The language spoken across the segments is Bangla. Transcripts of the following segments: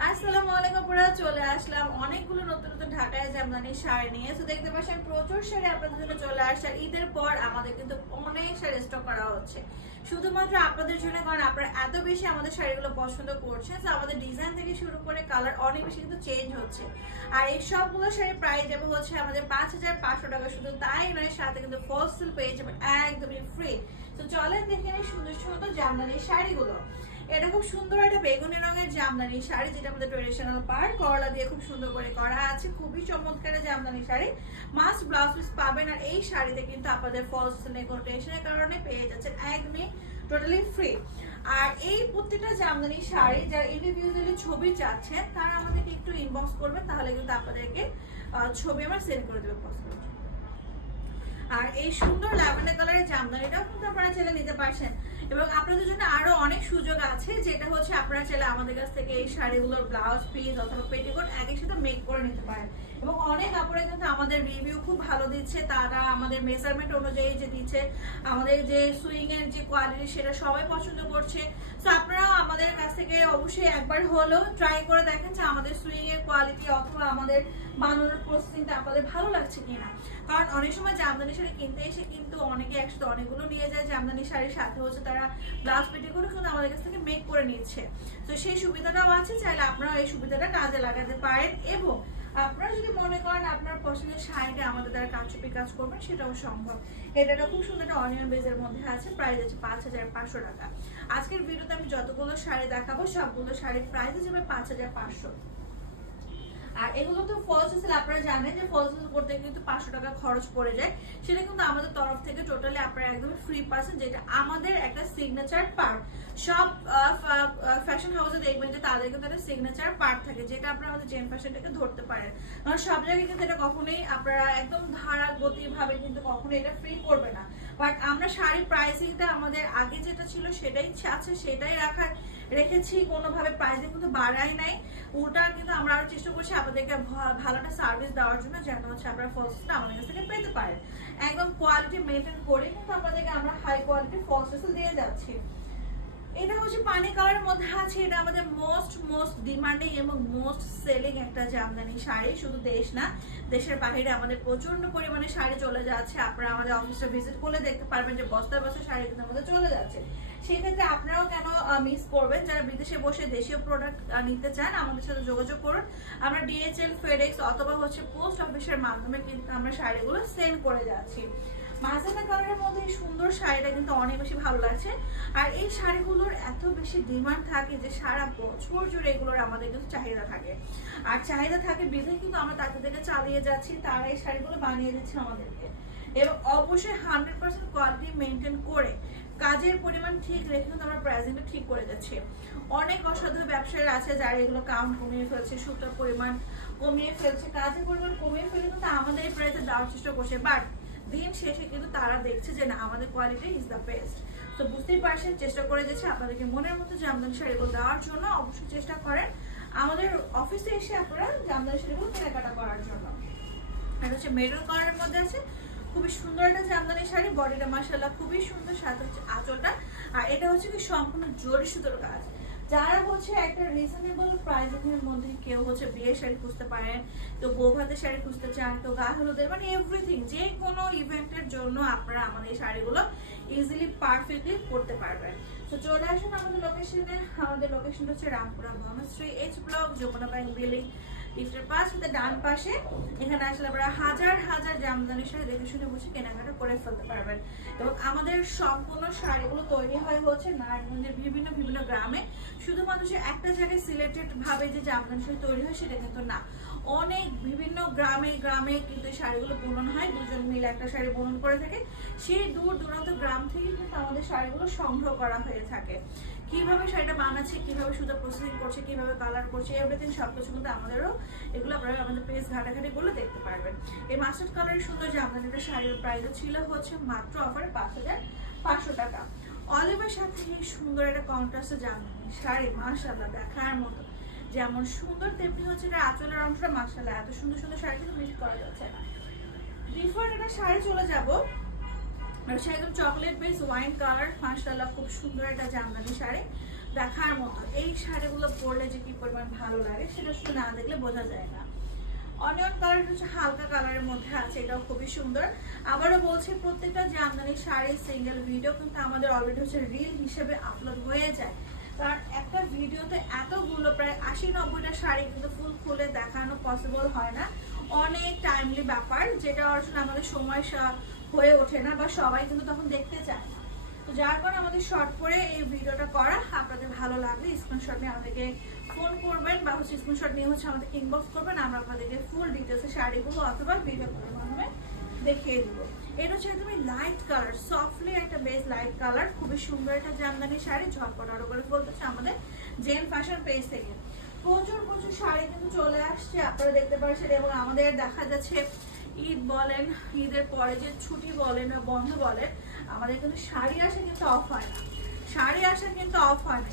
আসসালামু আলাইকুম, পুরো চলে আসলাম অনেকগুলো নতুন নতুন ঢাকায় জামদানি শাড়ি নিয়ে। তো দেখতে পাচ্ছেন প্রচুর শাড়ি আপনাদের জন্য চলে আসছে। ঈদের পর আমাদের কিন্তু অনেক শাড়ি স্টক করা হচ্ছে শুধুমাত্র আপনাদের জন্য, কারণ আপনারা এত বেশি আমাদের শাড়িগুলো পছন্দ করছেন। তো আমাদের ডিজাইন থেকে শুরু করে কালার অনেক বেশি কিন্তু চেঞ্জ হচ্ছে। আর এই সবগুলো শাড়ির প্রাইস যাবে হচ্ছে আমাদের 5,500 টাকা। শুধু তাই নয়, সাথে কিন্তু ফলস সিল পেয়ে যাবেন একদমই ফ্রি। তো চলেন দেখে নিই সুন্দর সুন্দর জামদানি শাড়িগুলো। এটা খুব সুন্দর একটা বেগুনি রঙের জামদানি শাড়ি, যেটা আমাদের ট্রেডিশনাল পার্ট করলা দিয়ে খুব সুন্দর করে করা আছে। খুবই চমৎকার Jamdani sari, must blouse piece পাবেন। আর এই শাড়িতে কিন্তু আপনাদের ফলস নেগোটিয়েশনের কারণে পেয়ে যাচ্ছেন একদমই টোটালি ফ্রি। আর এই প্রত্যেকটা জামদানি শাড়ি যারা ইন্ডিভিজুয়ালি ছবি চাচ্ছেন তারা আমাদেরকে একটু ইনবক্স করবেন, তাহলে কিন্তু আপনাদেরকে ছবি আমরা সেন্ড করে দেবো পসিবল। আর এই সুন্দর ল্যাভেন্ডার কালারের জামদানিটাও কিন্তু আপনারা চাইলে নিতে পারছেন। এবং আপনাদের জন্য আরো অনেক সুযোগ আছে, যেটা হচ্ছে আপনারা চাইলে আমাদের কাছ থেকে এই শাড়িগুলোর ব্লাউজ পিস অথবা পেটিকোট একই সাথে মেক করে নিতে পারেন। এবং অনেক কাপড়ে কিন্তু আমাদের রিভিউ খুব ভালো দিচ্ছে, তারা আমাদের মেজারমেন্ট অনুযায়ী যে দিচ্ছে, আমাদের যে সুইং এর যে কোয়ালিটি সেটা সবাই পছন্দ করছে। তো আপনারা আমাদের কাছ থেকে অবশ্যই একবার হলেও ট্রাই করে দেখেন যে আমাদের সুইং এর কোয়ালিটি অথবা আমাদের বানানোর প্রসেসিংটা আপনাদের ভালো লাগছে কিনা। কারণ অনেক সময় জামদানি শাড়ি কিনতে এসে কিন্তু অনেকে একসাথে অনেকগুলো নিয়ে যায় জামদানি শাড়ির সাথে, হচ্ছে তারা ব্লাউজ পেটিকোট কিন্তু আমাদের কাছ থেকে মেক করে নিচ্ছে। তো সেই সুবিধাটাও আছে, চাইলে আপনারা এই সুবিধাটা কাজে লাগাতে পারেন। এবং আপনারা যদি মনে করেন আপনার পছন্দের শাড়িটা আমাদের দ্বারা কারচুপি কাজ করবেন, সেটাও সম্ভব। এটা খুব সুন্দর একটা অনিয়ন বেজের মধ্যে আছে, প্রাইস আছে 5,500 টাকা। আজকের ভিডিওতে আমি যতগুলো শাড়ি দেখাবো সবগুলো শাড়ির প্রাইস যাবে 5,500। আর এগুলো তো ফলস সেল, আপনারা জানেন যে ফলস সেল করতে কিন্তু 500 টাকা খরচ পড়ে যায়। সেটা কিন্তু আমাদের তরফ থেকে টোটালি আপনারা একদম ফ্রি পাচ্ছেন, যেটা আমাদের একটা সিগনেচার পার্ট। সব ফ্যাশন হাউসে দেখবেন যে তাদের কিন্তু একটা সিগনেচার পার্ট থাকে, যেটা আপনারা আমাদের জেন ফ্যাশনটাকে ধরতে পারেন। কারণ সব জায়গায় কিন্তু এটা কখনোই আপনারা একদম ধারা গতি ভাবে কিন্তু কখনোই এটা ফ্রি করবে না। বাট আমরা শাড়ির প্রাইসিংটা আমাদের আগে যেটা ছিল সেটাই আছে, সেটাই রেখেছি। কোনোভাবে প্রাইসিং কিন্তু বাড়াই নাই, উল্টা কিন্তু আমরা আরো চেষ্টা করছি আপনাদেরকে ভালো একটা সার্ভিস দেওয়ার জন্য, যেন হচ্ছে আপনারা ফলসটা আমাদের কাছ থেকে পেতে পারেন। একদম কোয়ালিটি মেনটেন করে কিন্তু আপনাদেরকে আমরা হাই কোয়ালিটি ফলস দিয়ে যাচ্ছি। এটা হচ্ছে পানি কালারের মধ্যে আছে। এটা আমাদের মোস্ট ডিমান্ডিং এবং মোস্ট সেলিং একটা জামদানি শাড়ি। শুধু দেশ না, দেশের বাইরে আমাদের প্রচন্ড পরিমাণে শাড়ি চলে যাচ্ছে। আপনারা আমাদের অফিসে ভিজিট করলে দেখতে পারবেন যে বস্তায় বস্তায় শাড়ি কিন্তু আমাদের চলে যাচ্ছে। সেই ক্ষেত্রে আপনারাও কেন মিস করবেন? যারা বিদেশে বসে দেশীয় প্রোডাক্ট নিতে চান আমাদের সাথে যোগাযোগ করুন। আমরা ডিএচএল, ফেডেক্স অথবা হচ্ছে পোস্ট অফিসের মাধ্যমে কিন্তু আমরা শাড়িগুলো সেন্ড করে যাচ্ছি। মাঝানা কালারের মধ্যে এই সুন্দর শাড়িটা কিন্তু অনেক বেশি ভালো লাগছে। আর এই শাড়িগুলোর এত বেশি ডিমান্ড থাকে যে সারা বছর জুড়ে এগুলোর আমাদের কিন্তু চাহিদা থাকে। আর চাহিদা থাকে বিধায় কিন্তু আমরা তাদের থেকে চালিয়ে যাচ্ছি, তারা এই শাড়িগুলো বানিয়ে দিচ্ছে আমাদেরকে। এবং অবশ্যই 100% কোয়ালিটি মেনটেন করে কাজের পরিমাণ ঠিক রেখে কিন্তু আমরা প্রাইসিংটা ঠিক করে যাচ্ছি। অনেক অসাধু ব্যবসায়ীরা আছে যারা এগুলো কাউন্ট কমিয়ে ফেলছে, সুতার পরিমাণ কমিয়ে ফেলছে, কাজের পরিমাণ কমিয়ে ফেলে কিন্তু আমাদের এই প্রাইসে দেওয়ার চেষ্টা করছে। বাট দিন শেষে কিন্তু তারা দেখছে যে না, আমাদের কোয়ালিটি ইজ দ্য বেস্ট। তো বুঝতেই পারছেন, চেষ্টা করে যাচ্ছে আপনাদেরকে মনের মতো জামদানি শাড়িগুলো দেওয়ার জন্য। অবশ্যই চেষ্টা করেন আমাদের অফিসে এসে আপনারা জামদানি শাড়িগুলো কেনাকাটা করার জন্য। এটা হচ্ছে মেরুন কালারের মধ্যে আছে, খুবই সুন্দর একটা জামদানি শাড়ি। বডিটা মাশাআল্লাহ খুবই সুন্দর, সাথে হচ্ছে আঁচলটা। আর এটা হচ্ছে কি সম্পূর্ণ জরি সুতোর কাজ। যারা হচ্ছে একটা রিজনেবল প্রাইসিং এর মধ্যে কেউ হচ্ছে বিয়ের শাড়ি খুঁজতে পারেন, কেউ বৌভাতের শাড়ি খুঁজতে চান, কেউ গা হলুদের, মানে এভরিথিং, যে কোনো ইভেন্টের জন্য আপনারা আমাদের এই শাড়িগুলো ইজিলি পারফেক্টলি করতে পারবেন। তো চলে আসুন আমাদের লোকেশনে। আমাদের লোকেশন হচ্ছে Rampura Banasree H block, Jamuna bank building, লিফটের পাশ হতে ডান পাশে। এখানে আসলে আপনারা হাজার হাজার জামদানি শাড়ি দেখে শুনে বসে কেনাকাটা করে ফেলতে পারবেন। এবং আমাদের সম্পূর্ণ শাড়িগুলো তৈরি হয় হচ্ছে নারায়ণগঞ্জের বিভিন্ন বিভিন্ন গ্রামে। শুধুমাত্র যে একটা জায়গায় সিলেক্টেড ভাবে যে জামদানি শাড়ি তৈরি হয় সেটা কিন্তু না, অনেক বিভিন্ন গ্রামে গ্রামে কিন্তু এই শাড়িগুলো বুনন হয়। দুজন মিলে একটা শাড়ি বুনন করে থাকে, সেই দূর দূরান্ত গ্রাম থেকে কিন্তু আমাদের শাড়িগুলো সংগ্রহ করা হয়ে থাকে। কিভাবে শাড়িটা বানাচ্ছে, কিভাবে সুতা প্রসেসিং করছে, কিভাবে কালার করছে, এভরিথিং সবকিছু কিন্তু আমাদেরও এগুলো আপনারা আমাদের পেজ ঘাটাঘাটি করলে দেখতে পারবেন। এই মাস্টার্ড কালারের সুন্দর জামদানিটা শাড়ির প্রাইস ছিল হচ্ছে মাত্র অফারে 5,500 টাকা। অলিভের সাথে এই সুন্দর একটা কন্ট্রাস্টে জামদানি শাড়ি মাশাআল্লাহ দেখার মতো। যেমন সুন্দর তেমনি হচ্ছে এটা আঁচলের অংশটা মাশাআল্লাহ, এত সুন্দর সুন্দর শাড়ি কিন্তু মিস করা যাচ্ছে না। ডিফারেন্ট একটা শাড়ি চলে যাবো। আর একদম চকলেট বেস ওয়াইন কালার, মাশাআল্লাহ খুব সুন্দর একটা জামদানি শাড়ি। দেখার মতো। এই শাড়িগুলো পরলে যে কি পরিমাণ ভালো লাগে সেটা শুধু না দেখলে বোঝা যায় না। অনিয়ন কালার হচ্ছে হালকা কালারের মধ্যে আছে, এটাও খুবই সুন্দর। আবারও বলছি, প্রত্যেকটা জামদানি শাড়ির সিঙ্গেল ভিডিও কিন্তু আমাদের অলরেডি হচ্ছে রিল হিসেবে আপলোড হয়ে যায়, কারণ একটা ভিডিওতে এতগুলো প্রায় 80-90টা শাড়ি কিন্তু ফুল খুলে দেখানো পসিবল হয় না, অনেক টাইমলি ব্যাপার, যেটা আসলে আমাদের সময় হয়ে ওঠে না বা সবাই কিন্তু তখন দেখতে চায় না। তো যার কারণে আমাদের শর্ট করে এই ভিডিওটা করা। আপনাদের ভালো লাগলে স্ক্রিনশট নিয়ে আমাদেরকে ফোন করবেন বা হচ্ছে স্ক্রিনশট নিয়ে হচ্ছে আমাদেরকে ইনবক্স করবেন, আমরা আপনাদেরকে ফুল ডিটেলসে শাড়িগুলো অথবা ভিডিও কলের মাধ্যমে দেখিয়ে দিব। এটা হচ্ছে একদমই লাইট কালার, সফটলি একটা বেস লাইট কালার, খুবই সুন্দর একটা জামদানি শাড়ি। ঝটপট অর্ডার করে বলতেছে আমাদের জেন ফ্যাশন পেজ থেকে। প্রচুর প্রচুর শাড়ি কিন্তু চলে আসছে, আপনারা দেখতে পাচ্ছেন। এবং আমাদের দেখা যাচ্ছে ঈদ বলেন, ঈদের পরে যে ছুটি বলেন বা বন্ধ বলেন, আমাদের কিন্তু শাড়ি আসে কিন্তু অফ হয় না, শাড়ি আসে কিন্তু অফ হয় না।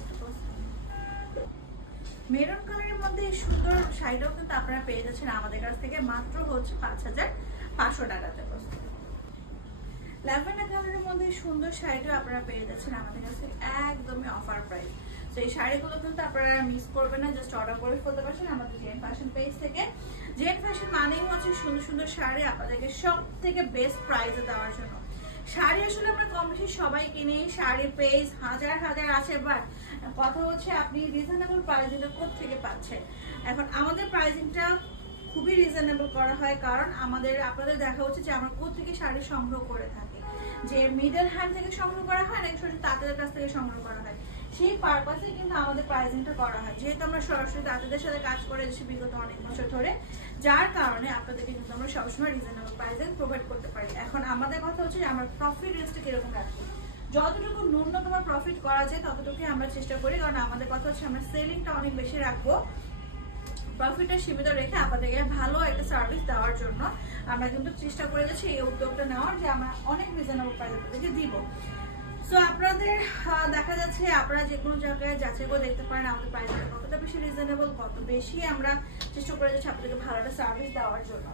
মেরুন কালারের মধ্যে এই সুন্দর শাড়িটাও কিন্তু আপনারা পেয়ে যাচ্ছেন আমাদের কাছ থেকে মাত্র হচ্ছে 5500 টাকাতে। ল্যাভেন্ডার কালারের মধ্যে সুন্দর শাড়িটাও আপনারা পেয়ে যাচ্ছেন আমাদের কাছে একদমই অফার প্রাইস। তো এই শাড়িগুলো কিন্তু আপনারা মিস করবেন না, জাস্ট অর্ডার করে ফেলতে পারছেন আমাদের জেন ফ্যাশন পেজ থেকে। জেন ফ্যাশন মানেই হচ্ছে সুন্দর সুন্দর শাড়ি আপনাদেরকে সব থেকে বেস্ট প্রাইসে দেওয়ার জন্য। শাড়ি আসলে আমরা কম বেশি সবাই কিনি, শাড়ির পেজ হাজার হাজার আছে, বাট কথা হচ্ছে আপনি রিজনেবল প্রাইসিংটা কোত্থেকে পাচ্ছেন। এখন আমাদের প্রাইসিংটা খুবই রিজনেবল করা হয়, কারণ আপনাদের দেখা হচ্ছে যে আমরা কোত্থেকে শাড়ি সংগ্রহ করে থাকি, যে মিডল হ্যান্ড থেকে সংগ্রহ করা হয় নাকি সরাসরি তাঁতের কাছ থেকে সংগ্রহ করা হয়, সেই পারপাসে কিন্তু আমাদের প্রাইসিংটা করা হয়। যেহেতু আমরা সরাসরি তাঁতেদের সাথে কাজ করে এসেছি বিগত অনেক বছর ধরে, যার কারণে আপনাদেরকে কিন্তু আমরা সবসময় রিজনেবল প্রাইসে প্রোভাইড করতে পারি। এখন আমাদের কথা হচ্ছে যে আমরা প্রফিট রেঞ্জটা কিরকম রাখি, যতটুকু ন্যূনতম প্রফিট করা যায় ততটুকুই আমরা চেষ্টা করি, কারণ আমাদের কথা হচ্ছে আমরা সেলিংটা অনেক বেশি রাখবো, প্রফিটটা সীমিত রেখে আপনাদেরকে ভালো একটা সার্ভিস দেওয়ার জন্য আমরা কিন্তু চেষ্টা করে যাচ্ছি এই উদ্যোগটা নেওয়ার, যে আমরা অনেক রিজনেবল প্রাইস আপনাদেরকে দিব। সো আপনাদের দেখা যাচ্ছে আপনারা যে কোনো জায়গায় যাচাই করে দেখতে পারেন আমাদের প্রাইসটা কতটা বেশি রিজনেবল, কত বেশি আমরা চেষ্টা করে যাচ্ছি আপনাদেরকে ভালো একটা সার্ভিস দেওয়ার জন্য।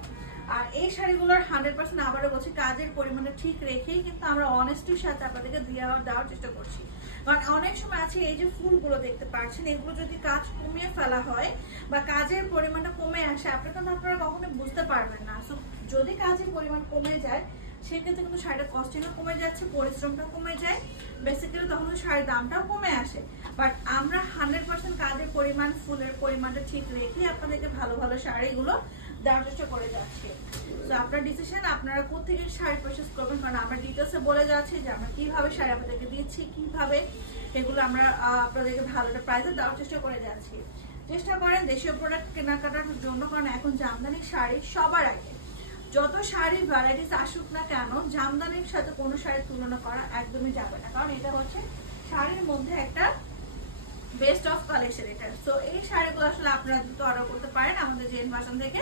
আর এই শাড়িগুলোর 100% আবারও বলছি কাজের পরিমাণটা ঠিক রেখেই কিন্তু আমরা অনেস্টির সাথে আপনাদেরকে দেওয়ার চেষ্টা করছি। কারণ অনেক সময় আছে এই যে ফুলগুলো দেখতে পাচ্ছেন, এগুলো যদি কাজ কমিয়ে ফেলা হয় বা কাজের পরিমাণটা কমে আসে, আপনারা কখনোই বুঝতে পারবেন না। সো যদি কাজের পরিমাণ কমে যায় সেক্ষেত্রে কিন্তু শাড়ির কস্টিংও কমে যাচ্ছে, পরিশ্রমটাও কমে যায়, বেসিক্যালি তখন শাড়ির দামটাও কমে আসে। বাট আমরা 100% কাজের পরিমাণ, ফুলের পরিমাণটা ঠিক রেখে আপনাদেরকে ভালো ভালো শাড়িগুলো দেওয়ার চেষ্টা করে যাচ্ছি। তো আপনার ডিসিশন, আপনারা কোথেকে শাড়ি পারচেস করবেন, কারণ আমরা ডিটেলসে বলে যাচ্ছি যে আমরা কিভাবে শাড়ি আপনাদেরকে দিচ্ছি, কিভাবে এগুলো আমরা আপনাদেরকে ভালো একটা প্রাইসে দেওয়ার চেষ্টা করে যাচ্ছি। চেষ্টা করেন দেশীয় প্রোডাক্ট কেনাকাটার জন্য, কারণ এখন জামদানি শাড়ি সবার আগে, যত শাড়ির ভ্যারাইটিস আসুক না কেন জামদানির সাথে কোনো শাড়ির তুলনা করা একদমই যাবে না, কারণ এটা হচ্ছে শাড়ির মধ্যে একটা বেস্ট অফ কালেকশন এটা। সো এই শাড়িগুলো আসলে আপনারা দ্রুত অর্ডার করতে পারেন আমাদের জেন ফ্যাশন থেকে,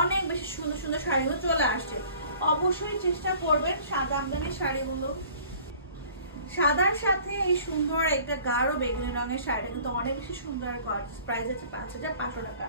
অনেক বেশি সুন্দর সুন্দর শাড়িগুলো চলে আসছে। অবশ্যই চেষ্টা করবেন জামদানি শাড়িগুলো, সাদার সাথে এই সুন্দর একটা গাঢ় বেগুনি রঙের শাড়িটা কিন্তু অনেক বেশি সুন্দর, প্রাইস আছে 5500 টাকা।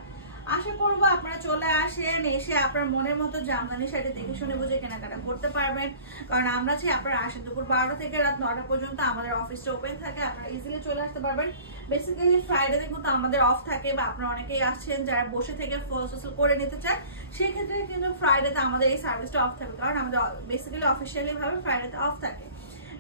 আশা করবো আপনারা চলে আসেন, এসে আপনার মনের মতো জামদানি শাড়ি দেখে শুনে বুঝে কেনাকাটা করতে পারবেন, কারণ আমরা চাই আপনারা আসেন। দুপুর 12টা থেকে রাত 9টা পর্যন্ত আমাদের অফিসটা ওপেন থাকে, আপনারা ইজিলি চলে আসতে পারবেন। বেসিক্যালি ফ্রাইডেতে কিন্তু আমাদের অফ থাকে, বা আপনারা অনেকেই আসছেন যারা বসে থেকে ফসল করে নিতে চান, সেক্ষেত্রে কিন্তু ফ্রাইডেতে আমাদের এই সার্ভিসটা অফ থাকে, কারণ আমাদের বেসিক্যালি অফিসিয়ালি ভাবে ফ্রাইডেতে অফ থাকে।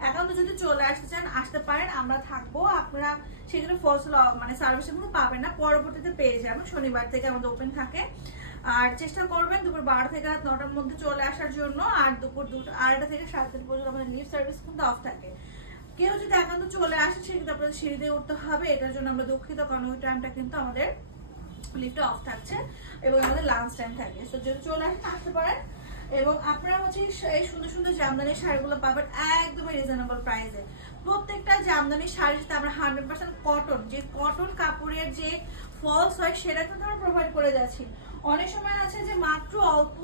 এখন তো যদি চলে আসতে চান আসতে পারেন, আমরা থাকবো, আপনারা সেগুলো ফসল মানে সার্ভিসগুলো পাবেন না, পরবর্তীতে পেয়ে যাবেন। শনিবার থেকে আমাদের ওপেন থাকে, আর চেষ্টা করবেন দুপুর 12 থেকে রাত 9টার মধ্যে চলে আসার জন্য, আর দুপুর 2টা থেকে 3:30 পর্যন্ত আমাদের লিফট সার্ভিস কিন্তু অফ থাকে। কেউ যদি একান্ত চলে আসে সেক্ষেত্রে আপনাদের সিঁড়ি দিয়ে উঠতে হবে, এটার জন্য আমরা দুঃখিত, কারণ ওই টাইমটা কিন্তু আমাদের লিফটে অফ থাকছে এবং আমাদের লাঞ্চ টাইম থাকে। তো যদি চলে আসেন আসতে পারেন, এবং আপনারা হচ্ছে এই সুন্দর সুন্দর জামদানি শাড়িগুলো পাবেন একদমই রিজনেবল প্রাইসে। প্রত্যেকটা জামদানি শাড়ির সাথে আমরা 100% কটন, যে কটন কাপড়ের যে ফলস হয় সেটা কিন্তু আমরা প্রোভাইড করে যাচ্ছি। অনেক সময় আছে যে মাত্র অল্প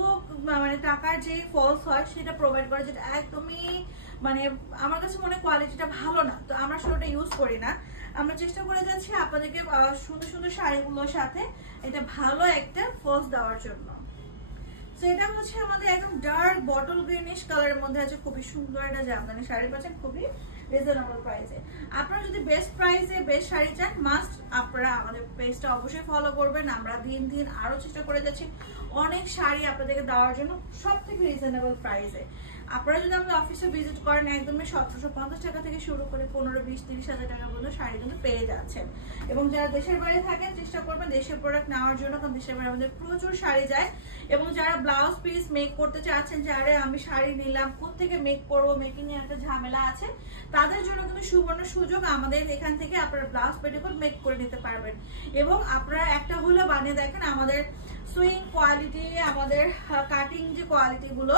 মানে টাকার যে ফলস হয় সেটা প্রোভাইড করে, যেটা একদমই মানে আমার কাছে মনে কোয়ালিটিটা ভালো না, তো আমরা সেটা ইউজ করি না। আমরা চেষ্টা করে যাচ্ছি আপনাদেরকে সুন্দর সুন্দর শাড়িগুলোর সাথে এটা ভালো একটা ফলস দেওয়ার জন্য। তো এটা হচ্ছে আমাদের একদম ডার্ক বটল গ্রিনিশ কালারের মধ্যে আছে, খুবই সুন্দর একটা জামদানি শাড়ি পাচ্ছেন, খুবই রিজনেবল প্রাইসে। আপনারা যদি বেস্ট প্রাইসে বেস্ট শাড়ি চান, মাস্ট আপনারা আমাদের পেজটা অবশ্যই ফলো করবেন। আমরা দিন দিন আরো চেষ্টা করে যাচ্ছি অনেক শাড়ি আপনাদেরকে দেওয়ার জন্য সব থেকে রিজনেবল প্রাইসে। আপনারা যদি আমাদের অফিসে ভিজিট করেন, একদমই 1750 টাকা থেকে শুরু করে 15, 20, 30 হাজার টাকা পর্যন্ত শাড়ি কিন্তু পেয়ে যাচ্ছেন। এবং যারা দেশের বাইরে থাকেন চেষ্টা করবেন দেশের প্রোডাক্ট নেওয়ার জন্য, কারণ দেশের বাইরে আমাদের প্রচুর শাড়ি যায়। এবং যারা ব্লাউজ পিস মেক করতে চাচ্ছেন যে আরে আমি শাড়ি নিলাম কোত্থেকে মেক করবো, মেকিং এর একটা ঝামেলা আছে, তাদের জন্য কিন্তু সুবর্ণ সুযোগ। আমাদের এখান থেকে আপনারা ব্লাউজ পেটিকোট মেক করে নিতে পারবেন। এবং আপনারা একটা হলো বানিয়ে দেখেন, আমাদের সুইং কোয়ালিটি, আমাদের কাটিং যে কোয়ালিটি গুলো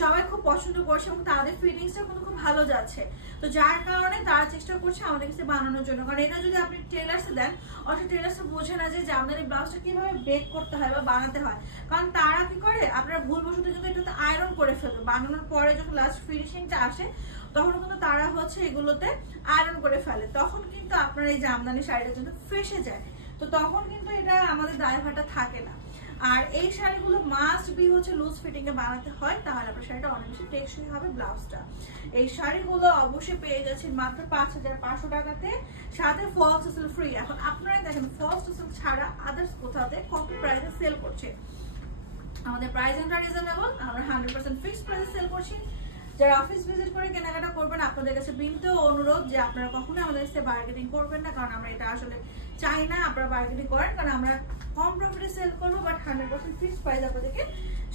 সবাই খুব পছন্দ করছে এবং তাদের ফিটিংসটা কিন্তু খুব ভালো যাচ্ছে। তো যার কারণে তারা চেষ্টা করছে আমাদের কাছে বানানোর জন্য। কারণ এটা যদি আপনি টেলার্সে দেন, অর্থাৎ টেলার্সে বোঝে না যে জামদানি ব্লাউজটা কিভাবে বেক করতে হয় বা বানাতে হয়। কারণ তারা কি করে, আপনারা ভুলবশত কিন্তু এটাতে আয়রন করে ফেলবে, বানানোর পরে যখন লাস্ট ফিনিশিংটা আসে তখন কিন্তু তারা হচ্ছে এগুলোতে আয়রন করে ফেলে, তখন কিন্তু আপনার এই জামদানি শাড়িটা কিন্তু ফেসে যায়। তো তখন কিন্তু এটা আমাদের দায়ভারটা থাকে না। আর এই শাড়িগুলো মাস্ট বি হচ্ছে লুজ ফিটিং এ বানাতে হয়, তাহলে আপনার শাড়িটা অনেক বেশি টেকসই হবে ব্লাউজটা। এই শাড়িগুলো অবশ্যই পেয়ে যাচ্ছেন মাত্র 5500 টাকাতে, সাথে ফলস টেসেল ফ্রি। এখন আপনারা দেখেন ফলস টেসেল ছাড়া আদার্স কোথাতে কত প্রাইসে সেল করছে। আমাদের প্রাইস এন্ড রিজনেবল, আমরা 100% ফিক্সড প্রাইসে সেল করছি। যারা অফিস ভিজিট করে কেনাকাটা করবেন, আপনাদের কাছে বিনীত অনুরোধ যে আপনারা কখনোই আমাদের কাছে বার্গেনিং করবেন না, কারণ আমরা এটা আসলে চাই না আপনারা বার্গেনিং করেন। কারণ আমরা কম প্রফিটে সেল করবো, বাট 100% ফিক্সড প্রাইস আপনাদেরকে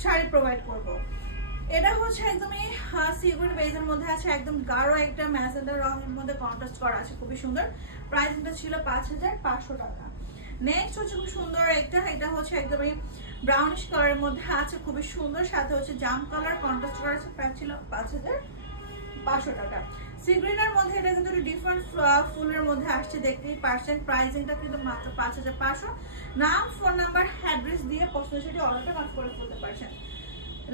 শাড়ি প্রোভাইড করবো। এটা হচ্ছে একদমই সিগুন বেজের মধ্যে আছে, একদম গাঢ় একটা ম্যাজেন্ডা রঙের মধ্যে কন্ট্রাস্ট করা আছে, খুবই সুন্দর। প্রাইসটা ছিল 5500 টাকা। নেক্সট হচ্ছে খুব সুন্দর একটা, এটা হচ্ছে একদমই ব্রাউনিশ কালারের মধ্যে আছে, খুবই সুন্দর, সাথে হচ্ছে জাম কালার কন্ট্রাস্ট করা আছে। প্রাইস ছিল 5500 টাকা। সি গ্রিনের মধ্যে এটা কিন্তু ডিফারেন্ট ফুলের মধ্যে আসছে, দেখতেই পারছেন। প্রাইসিংটা কিন্তু মাত্র 5500। নাম, ফোন নাম্বার, অ্যাড্রেস দিয়ে পছন্দ সেটি অর্ডারটা কনফার্ম করে ফেলতে পারছেন।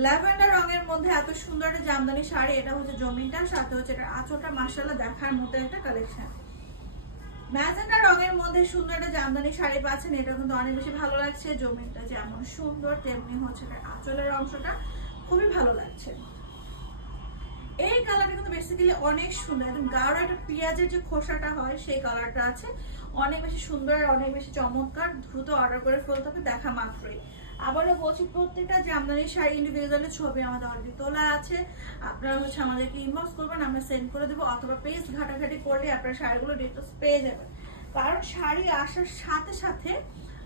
ল্যাভেন্ডার রঙের মধ্যে এত সুন্দর একটা জামদানি শাড়ি, এটা হচ্ছে জমিনটা, সাথে হচ্ছে এটা আঁচলটা মাশাআল্লাহ দেখার মতো একটা কালেকশন। ম্যাজেন্ডা রঙের মধ্যে সুন্দর একটা জামদানি শাড়ি পাচ্ছেন, এটা কিন্তু অনেক বেশি ভালো লাগছে। জমিনটা যেমন সুন্দর তেমনি হচ্ছে আঁচলের অংশটা খুবই ভালো লাগছে। এই কালারটা কিন্তু বেসিক্যালি অনেক সুন্দর, একদম গাঢ় একটা পেঁয়াজের যে খোসাটা হয় সেই কালারটা আছে, অনেক বেশি সুন্দর, অনেক বেশি চমৎকার। দ্রুত অর্ডার করে ফেলতে হবে দেখা মাত্রই। আবারও বলছি, প্রত্যেকটা জামদানি শাড়ি ইন্ডিভিজুয়ালি ছবি আমাদের অলরেডি তোলা আছে। আপনারা হচ্ছে আমাদেরকে ইনবক্স করবেন, আমরা সেন্ড করে দেবো, অথবা পেজ ঘাটাঘাটি করলে আপনারা শাড়িগুলো ডিটেলস পেয়ে যাবেন। কারণ শাড়ি আসার সাথে সাথে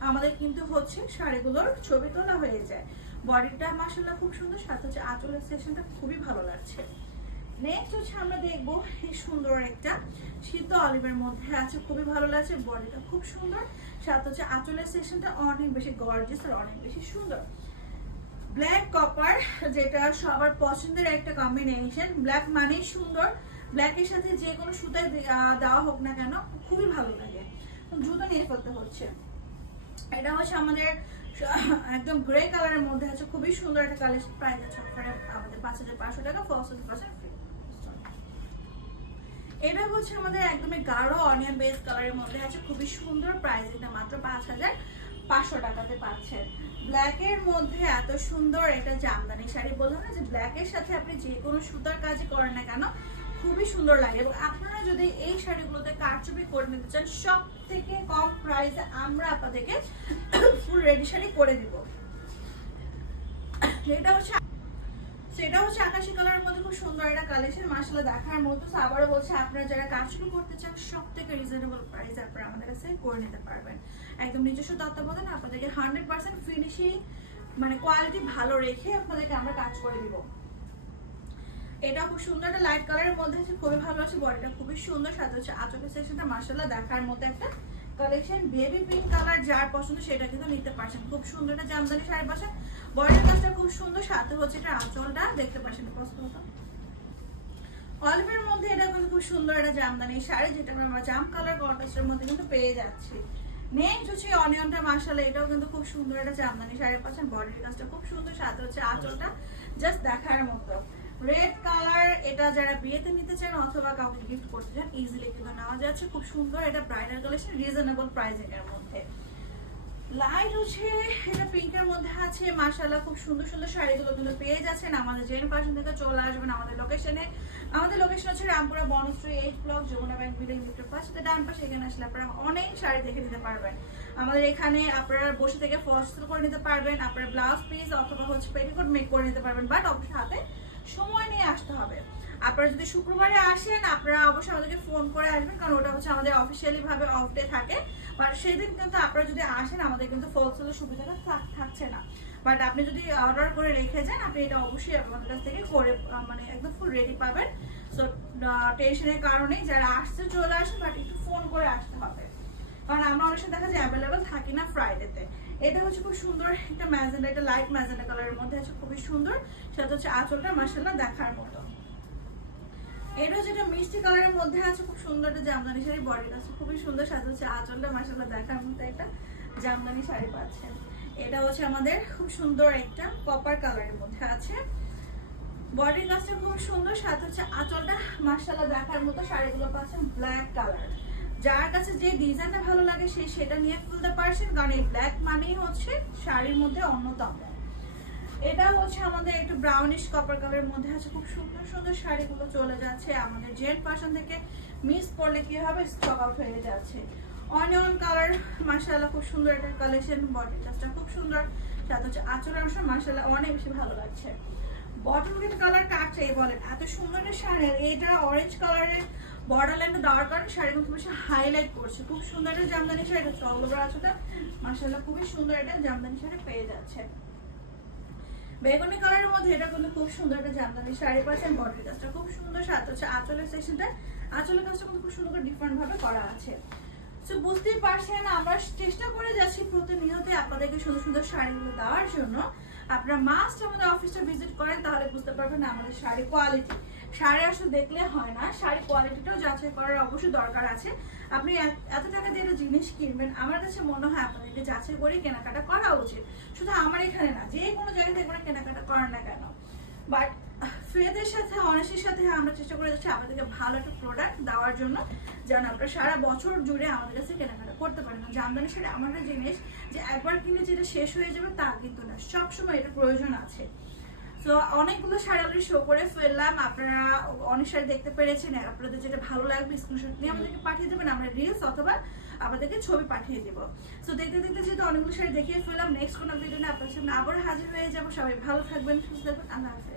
আমাদের কিন্তু হচ্ছে শাড়িগুলোর ছবি তোলা হয়ে যায়। বডিটা মাশাআল্লাহ খুব সুন্দর, সাথে হচ্ছে আঁচলের সেকশনটা খুবই ভালো লাগছে। নেক্সট হচ্ছে আমরা দেখবো এই সুন্দর একটা সিদ্ধ অলিভের মধ্যে আছে, খুবই ভালো লাগছে। বডিটা খুব সুন্দর, সাথে হচ্ছে আঁচলের সেকশনটা অনেক বেশি গর্জিয়াস আর অনেক বেশি সুন্দর। ব্ল্যাক কপার, যেটা সবার পছন্দের একটা কম্বিনেশন। ব্ল্যাক মানেই সুন্দর, ব্ল্যাকের সাথে যে কোনো সুতায় দেওয়া হোক না কেন খুবই ভালো লাগে, জুতো নিয়ে ফেলতে হচ্ছে। এটা হচ্ছে আমাদের একদম গ্রে কালারের মধ্যে আছে, খুবই সুন্দর একটা কালেকশন। প্রাইস আছে আমাদের 5500 টাকা, ফলস পাচ্ছেন ফ্রি। এটা হচ্ছে আমাদের একদমই গাঢ় অনিয়ন বেস কালারের মধ্যে আছে, খুবই সুন্দর। প্রাইস এটা মাত্র 5500 টাকাতে পাচ্ছেন। ব্ল্যাকের মধ্যে এত সুন্দর এটা জামদানি শাড়ি, বললাম না যে ব্ল্যাকের সাথে আপনি যে কোনো সুতার কাজই করেন না কেন খুবই সুন্দর লাগে। এবং আপনারা যদি এই শাড়িগুলোতে কারচুপি করে নিতে চান, সব থেকে কম প্রাইসে আমরা আপনাদেরকে ফুল রেডি শাড়ি করে দিব। এটা হচ্ছে আকাশি কালারের মধ্যে খুব সুন্দর একটা কালেকশন, মাশাআল্লাহ দেখার মতো। আবারও বলছে, আপনারা যারা কারচুপি করতে চান সব থেকে রিজনেবল প্রাইসে আপনারা আমাদের কাছে করে নিতে পারবেন। একদম নিজস্ব তত্ত্বাবধানে আপনাদেরকে 100% ফিনিশিং মানে কোয়ালিটি ভালো রেখে আপনাদেরকে আমরা কাজ করে দিব। এটা খুব সুন্দর একটা লাইট কালারের মধ্যে আছে, খুবই ভালো আছে। বডিটা খুবই সুন্দর, সাথে হচ্ছে আঁচলের সেকশনটা মাশাআল্লাহ দেখার মতো একটা কালেকশন। বেবি পিঙ্ক কালার যার পছন্দ সেটা কিন্তু নিতে পারছেন। খুব সুন্দর একটা জামদানি শাড়ি পাচ্ছেন, বডির কাজটা খুব সুন্দর, সাথে হচ্ছে এটা আঁচলটা দেখতে পাচ্ছেন পছন্দ। অলিভের মধ্যে এটা কিন্তু খুব সুন্দর একটা জামদানি শাড়ি, যেটা আমরা জাম কালার কন্ট্রাস্টের মধ্যে কিন্তু পেয়ে যাচ্ছি। নেক্সট হচ্ছে অনিয়নটা, মাশাআল্লাহ এটাও কিন্তু খুব সুন্দর একটা জামদানি শাড়ি পাচ্ছেন। বডির কাজটা খুব সুন্দর, সাথে হচ্ছে আঁচলটা জাস্ট দেখার মতো। রেড কালার, এটা যারা বিয়েতে নিতে চান অথবা কাউকে গিফট করতে চান ইজিলি কিন্তু নেওয়া যাচ্ছে, খুব সুন্দর। এটা ব্রাইডাল কালেকশন, রিজনেবল প্রাইসিং এর মধ্যে। লাইট হচ্ছে এটা পিঙ্কের মধ্যে আছে, মাশাআল্লাহ খুব সুন্দর সুন্দর শাড়িগুলো কিন্তু পেয়ে যাচ্ছেন। আমাদের জেন ফ্যাশন থেকে চলে আসবেন আমাদের লোকেশনে, আমাদের লোকেশন হচ্ছে Rampura Banasree 8 block Jamuna bank building meter পাশে ডান পাশে। এখানে আসলে আপনারা অনেক শাড়ি দেখে নিতে পারবেন। আমাদের এখানে আপনারা বসে থেকে ফল করে নিতে পারবেন, আপনারা ব্লাউজ পিস অথবা হচ্ছে পেটিকোট মেক করে নিতে পারবেন, বাট অবশ্যই হাতে সময় নিয়ে আসতে হবে। আপনারা যদি শুক্রবারে আসেন আপনারা অবশ্যই আমাদেরকে ফোন করে আসবেন, কারণ ওটা হচ্ছে আমাদের অফিসিয়ালি ভাবে অফ ডে থাকে। বাট সেদিন কিন্তু আপনারা যদি আসেন আমাদের কিন্তু ফলসেলের সুবিধাটা থাকছে না। বাট আপনি যদি অর্ডার করে রেখে যান আপনি এটা অবশ্যই আমাদের কাছ থেকে করে মানে একদম ফুল রেডি পাবেন। সো টেনশনের কারণে যারা আসছে চলে আসেন, বাট একটু ফোন করে আসতে হবে, কারণ আমরা অনেক সময় দেখা যায় অ্যাভেলেবেল থাকি না ফ্রাইডেতে। এটা হচ্ছে খুব সুন্দর একটা ম্যাজেন্ডা, এটা লাইট ম্যাজেন্ডা কালারের মধ্যে আছে, খুবই সুন্দর। সেটা হচ্ছে আঁচলটা মাশাআল্লাহ দেখার মতো। এটা হচ্ছে একটা মিষ্টি কালারের মধ্যে আছে, খুব সুন্দর একটা জামদানি শাড়ি, বডিটা আছে খুবই সুন্দর। সাথে হচ্ছে আঁচলটা মাশাআল্লাহ দেখার মতো একটা জামদানি শাড়ি পাচ্ছেন। এটা হচ্ছে আমাদের খুব সুন্দর একটা কপার কালারের মধ্যে আছে, বডির কাজটা খুব সুন্দর। সাথে হচ্ছে আঁচলটা মাশাআল্লাহ দেখার মতো। শাড়িগুলো পাচ্ছেন ব্ল্যাক কালার, যার কাছে যে ডিজাইনটা ভালো লাগে সেই সেটা নিয়ে ফেলতে পারছেন, কারণ এই ব্ল্যাক মানেই হচ্ছে শাড়ির মধ্যে অন্যতম। এটা হচ্ছে আমাদের একটু ব্রাউনিশ কপার কালারের মধ্যে আছে, খুব সুন্দর সুন্দর শাড়িগুলো চলে যাচ্ছে আমাদের জেড পার্সন থেকে। মিস করলে কি হবে, স্টক আউট হয়ে যাচ্ছে। অনিয়ন কালার মাশাআল্লাহ খুব সুন্দর একটা কালেকশন, বডি টাচটা খুব সুন্দর। সাথে হচ্ছে আঁচলের অংশ মাশাআল্লাহ অনেক বেশি ভালো লাগছে। বটল গ্রিন কালার কার চাই বলেন, এত সুন্দর একটা শাড়ি। এটা অরেঞ্জ কালারের বর্ডার লাইনটা দেওয়ার কারণে শাড়ির মধ্যে বেশি হাইলাইট করছে। খুব সুন্দর একটা জামদানি শাড়ি, এটা অল ওভার আঁচলটা মাশাআল্লাহ খুবই সুন্দর একটা জামদানি শাড়ি পেয়ে যাচ্ছে। বেগুনি কালারের মধ্যে এটা কিন্তু খুব সুন্দর একটা জামদানি শাড়ি পাচ্ছেন, বডির কাজটা খুব সুন্দর। সাথে হচ্ছে আঁচলের সেকশনটা, আঁচলের কাজটা কিন্তু খুব সুন্দর করে ডিফারেন্ট ভাবে করা আছে। তো বুঝতেই পারছেন আমরা চেষ্টা করে যাচ্ছি প্রতিনিয়ত আপনাদেরকে সুন্দর সুন্দর শাড়িগুলো দেওয়ার জন্য। আপনারা মাস্ট আমাদের অফিসটা ভিজিট করেন, তাহলে বুঝতে পারবেন আমাদের শাড়ি কোয়ালিটি। শাড়ি আসলে দেখলে হয় না, শাড়ি কোয়ালিটিটাও যাচাই করার অবশ্যই দরকার আছে। আপনি এত টাকা দিয়ে একটা জিনিস কিনবেন, আমার কাছে মনে হয় আপনাদেরকে যাচাই করে কেনাকাটা করা উচিত। শুধু আমার এখানে না, যে কোনো জায়গা থেকে কেনাকাটা করেন না কেন। বাট ফেদের সাথে অনেস্টির সাথে আমরা চেষ্টা করে যাচ্ছি আপনাদেরকে ভালো একটা প্রোডাক্ট দেওয়ার জন্য, যেন আপনারা সারা বছর জুড়ে আমাদের কাছে কেনাকাটা করতে পারেন। জামদানি শাড়ি এমন একটা জিনিস যে একবার কিনে যেটা শেষ হয়ে যাবে তা কিন্তু না, সবসময় এটা প্রয়োজন আছে। তো অনেকগুলো শাড়ি আমরা শো করে ফেললাম, আপনারা অনেক শাড়ি দেখতে পেরেছেন। আপনাদের যেটা ভালো লাগবে স্ক্রিনশট নিয়ে আমাদেরকে পাঠিয়ে দেবেন, আমরা রিলস অথবা আপনাদেরকে ছবি পাঠিয়ে দেবো। তো দেখতে দেখতে যেহেতু অনেকগুলো শাড়ি দেখিয়ে ফেললাম, নেক্সট কোনো ভিডিও নিয়ে আপনার সামনে আবার হাজির হয়ে যাবো। সবাই ভালো থাকবেন, সুস্থ থাকবেন, আল্লাহ হাফেজ।